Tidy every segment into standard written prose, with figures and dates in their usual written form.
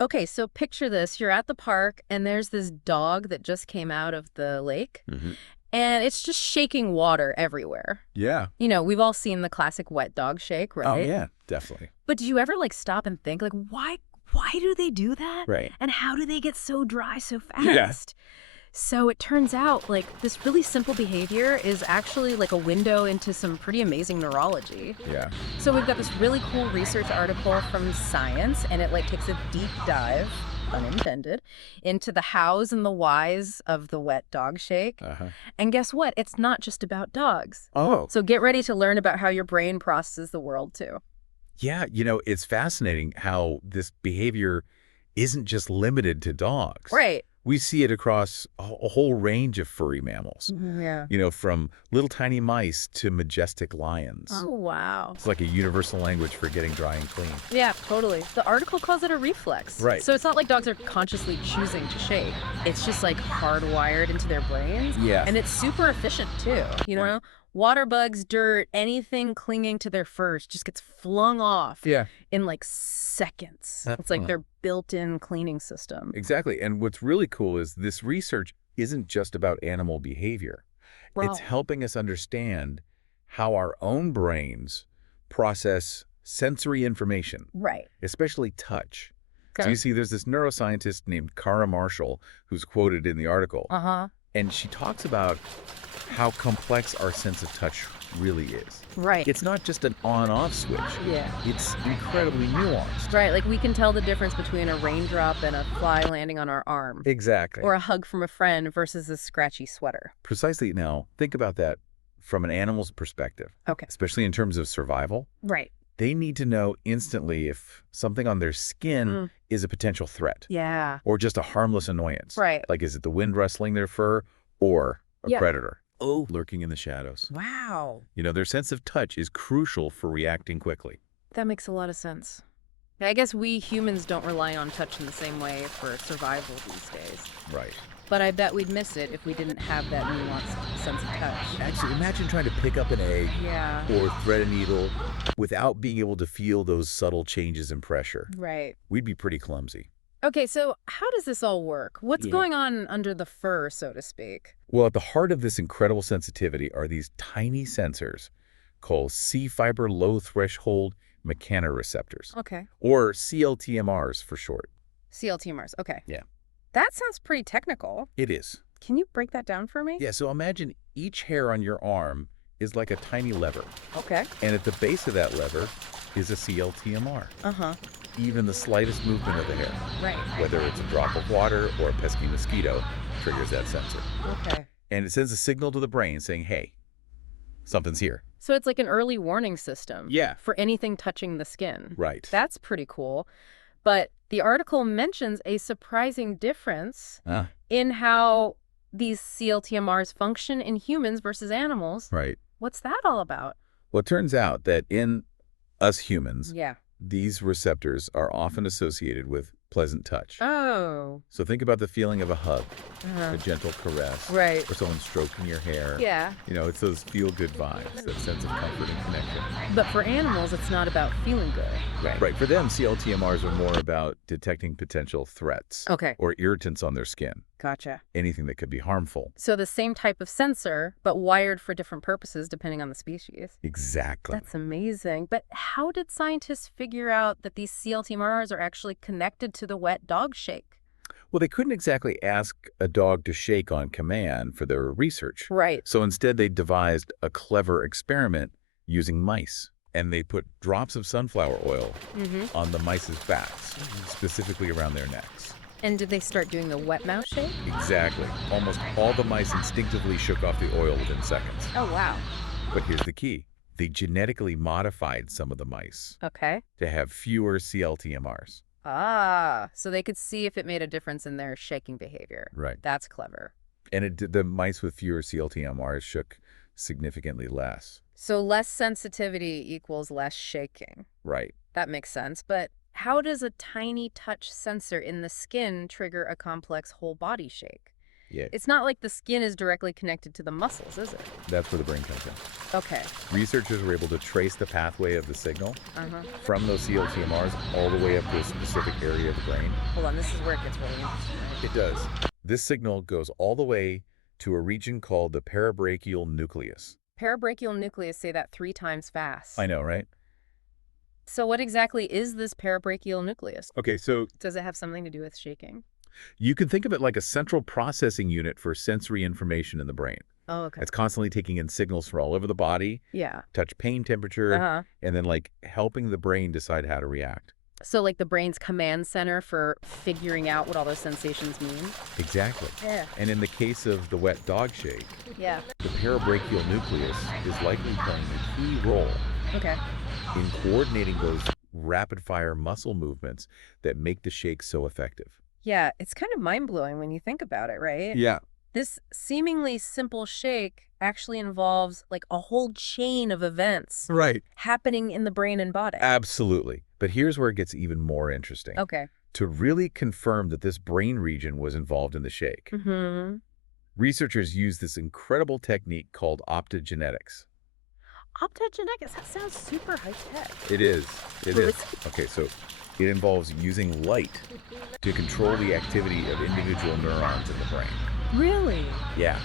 Okay, so picture this. You're at the park, and there's this dog that just came out of the lake, Hmm. and it's just shaking water everywhere. Yeah. You know, we've all seen the classic wet dog shake, Oh, right? yeah, definitely. But do you ever, like, stop and think, like, why do they do that? Right. And how do they get so dry so Yeah. fast? So it turns out, like, this really simple behavior is actually like a window into some pretty amazing neurology. Yeah. So we've got this really cool research article from Science, and it like takes a deep dive, unintended, into the hows and the whys of the wet dog shake. Uh-huh. And guess what? It's not just about dogs. Oh, So get ready to learn about how your brain processes the world too. yeah. It's fascinating how this behavior isn't just limited to dogs. Right. We see it across a whole range of furry mammals, Yeah. from little tiny mice to majestic lions. Oh, wow. It's like a universal language for getting dry and clean. Yeah, totally. The article calls it a reflex. Right. So it's not like dogs are consciously choosing to shake. It's just like hardwired into their brains. Yeah. And it's super efficient too. You know, water bugs, dirt, anything clinging to their furs just gets flung off Yeah. in like seconds. It's like their built-in cleaning system. Exactly. And what's really cool is this research isn't just about animal behavior. It's Wow. helping us understand how our own brains process sensory information, Right. especially touch. So Okay. you see, there's this neuroscientist named Cara Marshall who's quoted in the article, Uh-huh. and she talks about how complex our sense of touch really is. Right. It's not just an on-off switch. Yeah. It's incredibly nuanced. Right. Like we can tell the difference between a raindrop and a fly landing on our arm. Exactly. Or a hug from a friend versus a scratchy sweater. Precisely. Now, think about that from an animal's perspective, Okay. especially in terms of survival. Right. They need to know instantly if something on their skin Mm. is a potential threat Yeah. or just a harmless annoyance. Right. Like, is it the wind rustling their fur or a Yeah. predator? Oh, lurking in the shadows. Wow. Their sense of touch is crucial for reacting quickly. That makes a lot of sense. I guess we humans don't rely on touch in the same way for survival these days. Right. But I bet we'd miss it if we didn't have that nuanced sense of touch. Actually, imagine trying to pick up an egg Yeah. or thread a needle without being able to feel those subtle changes in pressure. Right. We'd be pretty clumsy. Okay, so how does this all work? What's Yeah. going on under the fur, so to speak? Well, at the heart of this incredible sensitivity are these tiny sensors called C-fiber low threshold mechanoreceptors, Okay. or C-LTMRs for short. C-LTMRs. Okay. Yeah. That sounds pretty technical. It is. Can you break that down for me? Yeah, so imagine each hair on your arm is like a tiny lever, Okay. and at the base of that lever is a C-LTMR. Uh-huh. Even the slightest movement of the hair, Right. whether it's a drop of water or a pesky mosquito, triggers that sensor. Okay. And it sends a signal to the brain saying, hey, something's here. So it's like an early warning system. Yeah. For anything touching the skin. Right. That's pretty cool. But the article mentions a surprising difference Ah, in how these C-LTMRs function in humans versus animals. right. What's that all about? Well, it turns out that in us humans, Yeah. these receptors are often associated with pleasant touch. Oh. So think about the feeling of a hug, Uh-huh. a gentle caress, Right. or someone stroking your hair. Yeah. It's those feel-good vibes, that sense of comfort and connection. But for animals, it's not about feeling good. Right. For them, C-LTMRs are more about detecting potential threats Okay. or irritants on their skin, Gotcha. anything that could be harmful. So the same type of sensor, but wired for different purposes depending on the species. Exactly. That's amazing. But how did scientists figure out that these C-LTMRs are actually connected to the wet dog shake? Well, they couldn't exactly ask a dog to shake on command for their research. Right. So instead, they devised a clever experiment using mice. And they put drops of sunflower oil Mm-hmm. on the mice's backs, specifically around their necks. And did they start doing the wet mouth shake? Exactly. Almost all the mice instinctively shook off the oil within seconds. Oh, wow. But here's the key. They genetically modified some of the mice Okay. to have fewer C-LTMRs. Ah, so they could see if it made a difference in their shaking behavior. Right. That's clever. And the mice with fewer C-LTMRs shook significantly less. So less sensitivity equals less shaking. Right. That makes sense. But how does a tiny touch sensor in the skin trigger a complex whole body shake? Yeah, It's not like the skin is directly connected to the muscles, is it? that's where the brain comes in. Okay. Researchers were able to trace the pathway of the signal Uh-huh. from those C-LTMRs all the way up to a specific area of the brain. Hold on, this is where it gets really interesting, right? It does. This signal goes all the way to a region called the parabrachial nucleus. Parabrachial nucleus, say that 3 times fast. I know, right? So what exactly is this parabrachial nucleus? Okay, so Does it have something to do with shaking? you can think of it like a central processing unit for sensory information in the brain. Oh, okay. It's constantly taking in signals from all over the body, Yeah. touch, pain, temperature, Uh-huh. and then like helping the brain decide how to react. So like the brain's command center for figuring out what all those sensations mean? Exactly. Yeah. And in the case of the wet dog shake, Yeah. the parabrachial nucleus is likely playing a key role Okay. in coordinating those rapid-fire muscle movements that make the shake so effective. Yeah, it's kind of mind-blowing when you think about it, right? Yeah. This seemingly simple shake actually involves like a whole chain of events Right. happening in the brain and body. Absolutely. But here's where it gets even more interesting. Okay. To really confirm that this brain region was involved in the shake, Mm-hmm. researchers used this incredible technique called optogenetics. Optogenetics, that sounds super high-tech. It is. It is. Risky. Okay, so it involves using light to control the activity of individual neurons in the brain. Really? Yeah.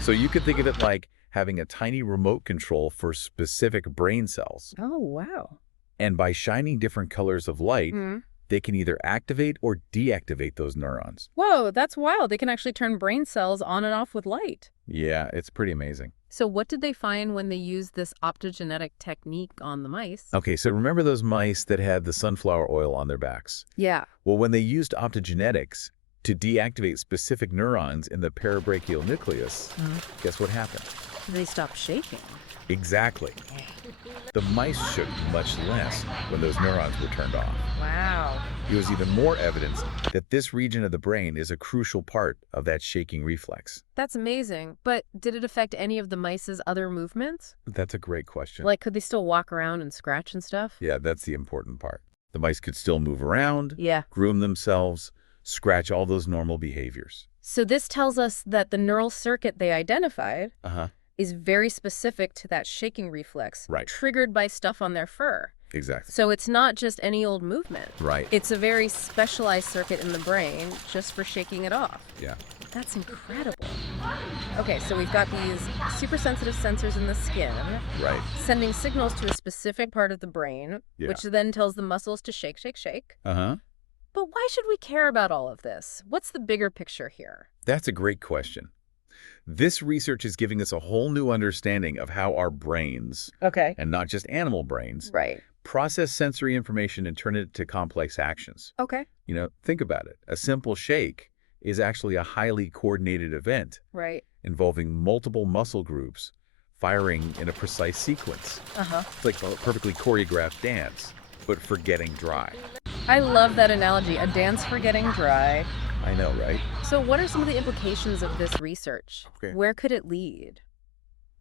So you could think of it like having a tiny remote control for specific brain cells. Oh, wow. And by shining different colors of light, Mm. they can either activate or deactivate those neurons. Whoa, that's wild. They can actually turn brain cells on and off with light. Yeah, it's pretty amazing. So what did they find when they used this optogenetic technique on the mice? Okay, so remember those mice that had the sunflower oil on their backs? Yeah. Well, when they used optogenetics to deactivate specific neurons in the parabrachial nucleus, guess what happened? They stopped shaking. Exactly. The mice shook much less when those neurons were turned off. Wow. It was even more evidence that this region of the brain is a crucial part of that shaking reflex. That's amazing. But did it affect any of the mice's other movements? That's a great question. Like, could they still walk around and scratch and stuff? Yeah, that's the important part. The mice could still move around, Yeah. groom themselves, scratch all those normal behaviors. So this tells us that the neural circuit they identified Uh-huh. is very specific to that shaking reflex, Right. triggered by stuff on their fur. Exactly. So it's not just any old movement. Right. It's a very specialized circuit in the brain just for shaking it off. Yeah. That's incredible. Okay, so we've got these super sensitive sensors in the skin Right. sending signals to a specific part of the brain, Yeah. which then tells the muscles to shake, shake, shake. Uh-huh. But why should we care about all of this? What's the bigger picture here? That's a great question. This research is giving us a whole new understanding of how our brains, Okay. and not just animal brains, Right. process sensory information and turn it into complex actions. Okay. You know, think about it. A simple shake is actually a highly coordinated event Right. involving multiple muscle groups firing in a precise sequence. Uh-huh. It's like a perfectly choreographed dance, but for getting dry. I love that analogy, a dance for getting dry. I know, right? So what are some of the implications of this research? Okay. Where could it lead?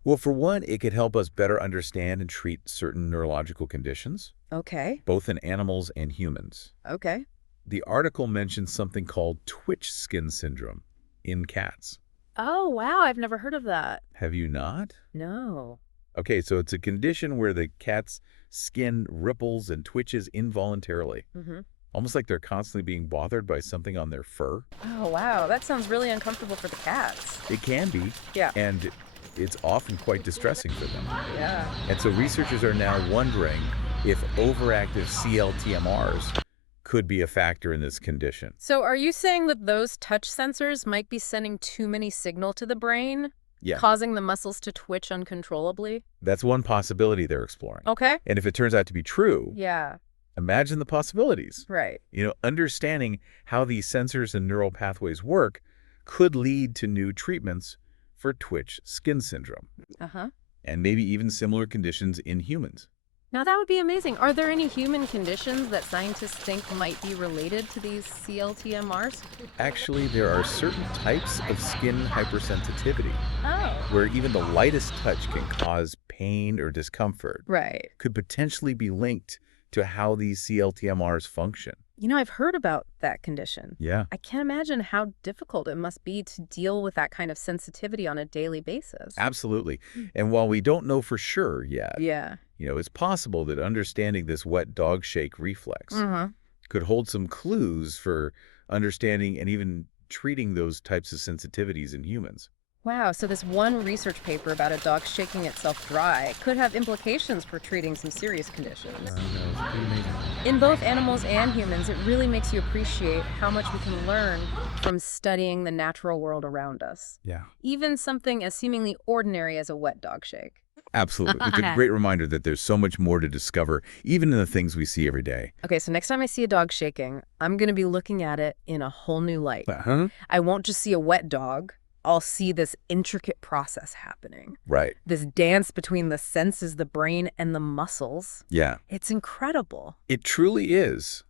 Well, for one, it could help us better understand and treat certain neurological conditions, Okay. both in animals and humans. Okay. The article mentions something called twitch skin syndrome in cats. Oh, wow. I've never heard of that. Have you not? No. Okay, so it's a condition where the cat's skin ripples and twitches involuntarily, Mm-hmm. almost like they're constantly being bothered by something on their fur. Oh, wow. That sounds really uncomfortable for the cats. It can be, Yeah. and it's often quite distressing for them. Yeah. And so researchers are now wondering if overactive C-LTMRs could be a factor in this condition. So are you saying that those touch sensors might be sending too many signal to the brain, Yeah, causing the muscles to twitch uncontrollably? that's one possibility they're exploring. Okay. And if it turns out to be true, Yeah. imagine the possibilities. Right. You know, understanding how these sensors and neural pathways work could lead to new treatments for twitch skin syndrome, Uh-huh. and maybe even similar conditions in humans. Now that would be amazing. Are there any human conditions that scientists think might be related to these C-LTMRs? Actually, there are certain types of skin hypersensitivity Oh. where even the lightest touch can cause pain or discomfort, Right. could potentially be linked to how these C-LTMRs function. I've heard about that condition. Yeah, I can't imagine how difficult it must be to deal with that kind of sensitivity on a daily basis. absolutely. And while we don't know for sure yet, Yeah. it's possible that understanding this wet dog shake reflex Uh-huh. could hold some clues for understanding and even treating those types of sensitivities in humans. Wow, so this one research paper about a dog shaking itself dry could have implications for treating some serious conditions. That was pretty amazing. In both animals and humans, it really makes you appreciate how much we can learn from studying the natural world around us. Yeah. Even something as seemingly ordinary as a wet dog shake. Absolutely. It's a great reminder that there's so much more to discover, even in the things we see every day. Okay, so next time I see a dog shaking, I'm going to be looking at it in a whole new light. Uh-huh. I won't just see a wet dog. I'll see this intricate process happening. Right. This dance between the senses, the brain, and the muscles. Yeah. It's incredible. It truly is.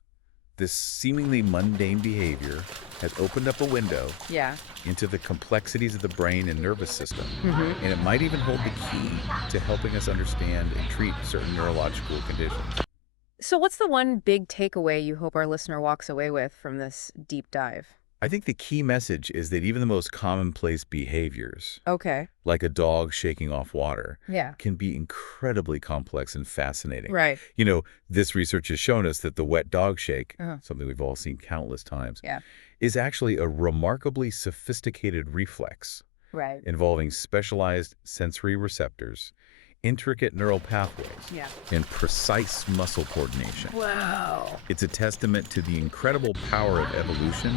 This seemingly mundane behavior has opened up a window Yeah. into the complexities of the brain and nervous system. Mm-hmm. And it might even hold the key to helping us understand and treat certain neurological conditions. So what's the one big takeaway you hope our listener walks away with from this deep dive? I think the key message is that even the most commonplace behaviors, Okay. like a dog shaking off water, Yeah. can be incredibly complex and fascinating. Right. This research has shown us that the wet dog shake, Uh-huh. something we've all seen countless times, Yeah. is actually a remarkably sophisticated reflex Right. involving specialized sensory receptors, intricate neural pathways, Yeah. and precise muscle coordination. Wow. It's a testament to the incredible power of evolution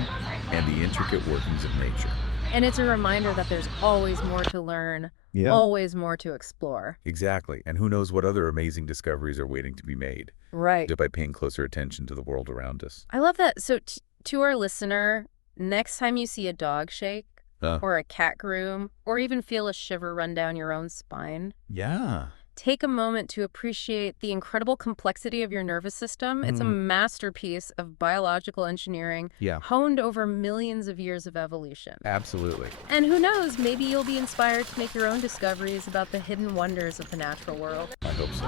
and the intricate workings of nature. And it's a reminder that there's always more to learn, always more to explore. Exactly. And who knows what other amazing discoveries are waiting to be made Right. just by paying closer attention to the world around us. I love that. So to our listener, next time you see a dog shake or a cat groom or even feel a shiver run down your own spine, Yeah. take a moment to appreciate the incredible complexity of your nervous system. It's a masterpiece of biological engineering Yeah. honed over millions of years of evolution. Absolutely. And who knows, maybe you'll be inspired to make your own discoveries about the hidden wonders of the natural world. I hope so.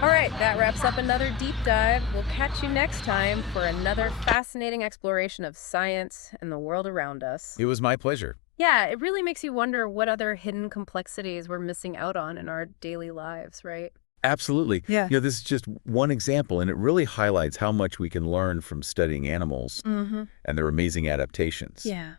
All right, that wraps up another deep dive. We'll catch you next time for another fascinating exploration of science and the world around us. It was my pleasure. Yeah, it really makes you wonder what other hidden complexities we're missing out on in our daily lives, right? Absolutely. Yeah. This is just one example, and it really highlights how much we can learn from studying animals Mm-hmm. and their amazing adaptations. Yeah.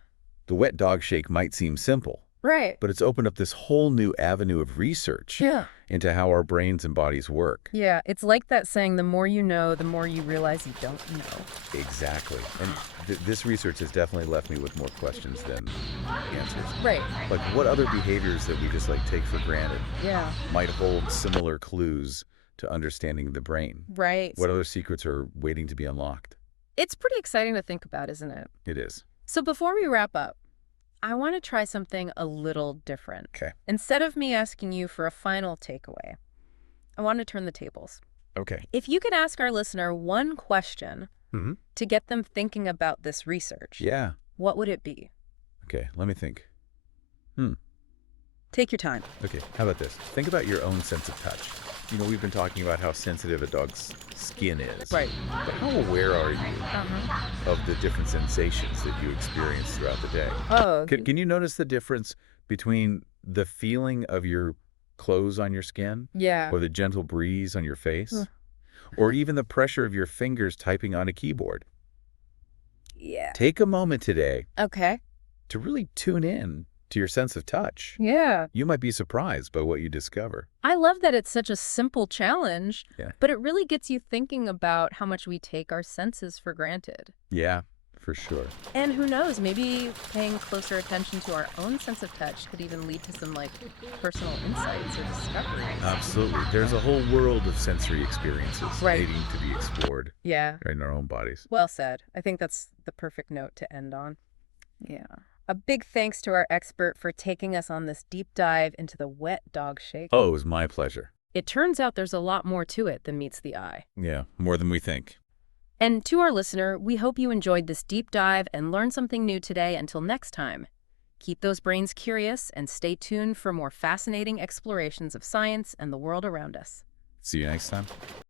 The wet dog shake might seem simple, Right. but it's opened up this whole new avenue of research Yeah. into how our brains and bodies work. Yeah, it's like that saying, the more you know, the more you realize you don't know. Exactly. And this research has definitely left me with more questions than answers. Right. Like, what other behaviors that we just take for granted Yeah. might hold similar clues to understanding the brain? Right. What other secrets are waiting to be unlocked? It's pretty exciting to think about, isn't it? It is. So before we wrap up, I want to try something a little different. Okay. Instead of me asking you for a final takeaway, I want to turn the tables. Okay. If you could ask our listener one question Mm-hmm. to get them thinking about this research, Yeah. what would it be? Okay, let me think. Take your time. Okay, how about this? Think about your own sense of touch. We've been talking about how sensitive a dog's skin is. Right. But how aware are you Uh-huh. of the different sensations that you experience throughout the day? Oh, Can you notice the difference between the feeling of your clothes on your skin yeah. or the gentle breeze on your face or even the pressure of your fingers typing on a keyboard? Yeah. Take a moment today Okay. to really tune in to your sense of touch. Yeah. You might be surprised by what you discover. I love that it's such a simple challenge, Yeah. but it really gets you thinking about how much we take our senses for granted. Yeah, for sure. And who knows, maybe paying closer attention to our own sense of touch could even lead to some personal insights or discoveries. Absolutely. There's a whole world of sensory experiences Right. waiting to be explored Yeah. in our own bodies. Well said. I think that's the perfect note to end on. Yeah. A big thanks to our expert for taking us on this deep dive into the wet dog shake. Oh, it was my pleasure. It turns out there's a lot more to it than meets the eye. Yeah, more than we think. And to our listener, we hope you enjoyed this deep dive and learned something new today. Until next time, keep those brains curious and stay tuned for more fascinating explorations of science and the world around us. See you next time.